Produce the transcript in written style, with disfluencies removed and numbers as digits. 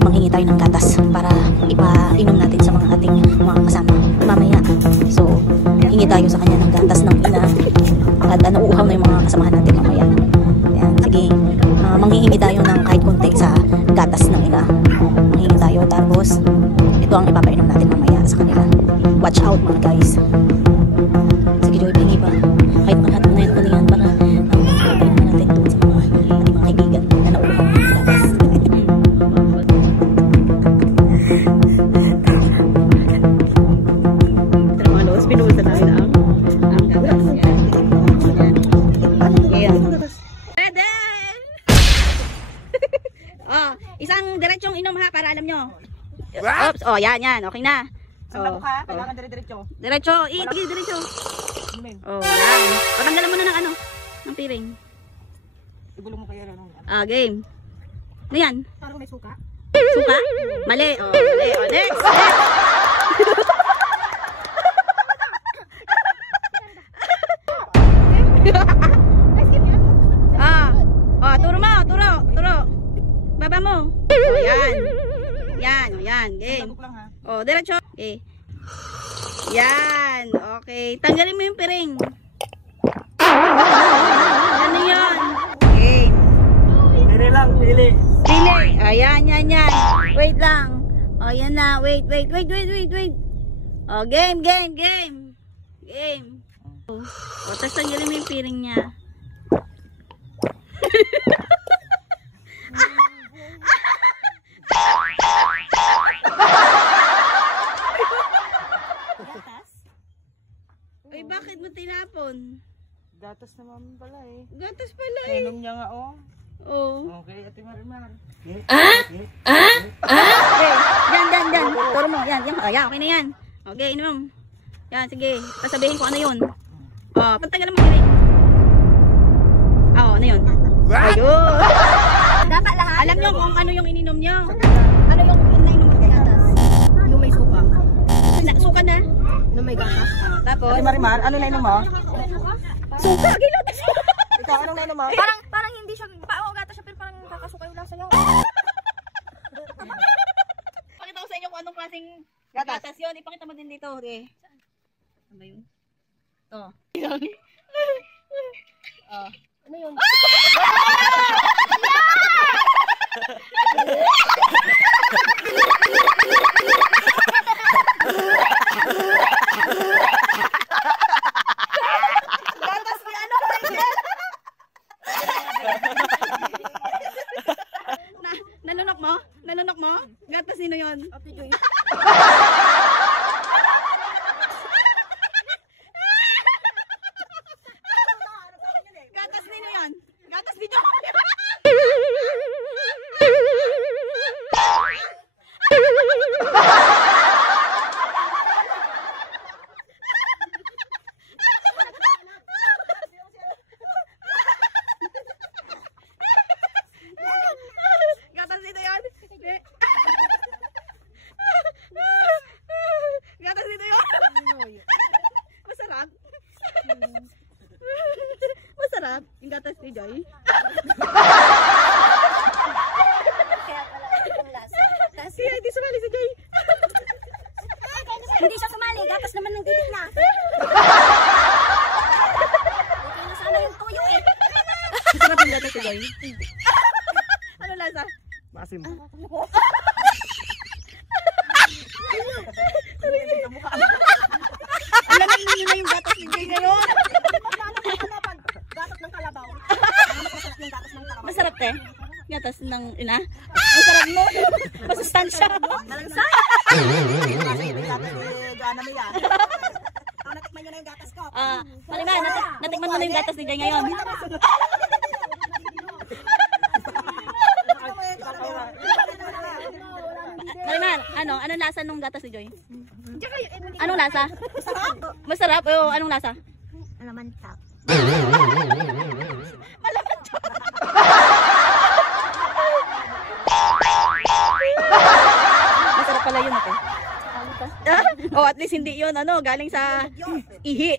manghingi tayo ng gatas para ipainom natin sa mga ating mga kasama mamaya. So, hingi tayo sa kanya ng gatas ng ina at nauuhaw na yung mga kasamahan natin mamaya. Ayan, sige, manghihingi tayo ng kahit konti sa gatas ng ina. Manghingi tayo, tapos ito ang ipapainom natin mamaya sa kanila. Watch out mga guys. Sige Joy, pingi pa. Kahit mga na yan yan para ipapainom natin ito sa mga ating mga kaibigan na nauuhaw ng gatas. Pinuusan namin ang gatas. Pwede! Oh, isang diretsong inom ha para alam nyo. Oops, oh yan, okay na. Isang labok ha, kailangan dire-diretso. Diretso, diretso. Oh, yan. Patanggalan mo na ng ano, ng piring. Ibulong mo kayo lang. Game. Ano yan? Parang may suka. Suka? Mali. Oh, mali. Oh, next. Turo. Baba mo. Oh, yan. Yan, game. Oh, diretso. Okay. Yan, okay. Tanggalin mo yung piring. Ano yun? Game. Pili lang, pili. Ayan, yan. Wait lang. Oh, yan na. Wait. Oh, game. Oh, tapos tanggalin mo yung piring niya. Uy, bakit mo tinapon? Gatas naman pala eh. Gatas pala eh. Inom niya nga oh. Oh. Okay, Ate Marimar. Okay. Yan. Turo mo. Yan. Okay na yan. Okay, inom. Yan, sige. Pasabihin ko ano yun. Oh, pantagalan mo rin. Oh, ano yun? Ayun. Dapat lahat. Alam nyo kung ano yung ininom nyo. Ano yung inainom mo gatas? Yung may suka. Suka na. Na may gatas? Tapos? Ate Marimar, ano nainom mo? Suka, gilot. Ikaw, anong nainom mo? Parang hindi siya, gatas siya pero parang kakasuka yung lasa niya. Pakita ko sa inyo kung anong klaseng gatas yun. Ipakita mo din dito. Okay. Ano ba yun? Ito. Ano yun? Gatas ni ano? Nalunok mo? Gatas nino yun? Ate Joy. Gatas nino yun? Gatas ni Joy. Gatas nito yan? Gatas nito yan? Masarap? Masarap? Yung gatas ni Joy? Kaya pala yung lasa. Kaya hindi sumali si Joy. Hindi siya sumali, gatas naman ng titik na. Okay na sana yung tuyo eh. Masarap yung gatas ni Joy? Ano lasa? Maasim. Alam niyo na yung gatas ni Joy ngayon. Gatas ng kalabaw. Masarap yung gatas ng kalabaw. Masarap te. Gatas ng ina. Masarap mo. Masustansya. Malansay. Gana mo yan. Natikman nyo na yung gatas ko. Marimar, natikman mo na yung gatas ni Joy ngayon. Marimar, anong lasa nung gatas ni Joy? Anong lasa? Masarap? O anong lasa? Malamantak. Masarap pala yun ate. Oh, at least hindi yun galing sa ihi.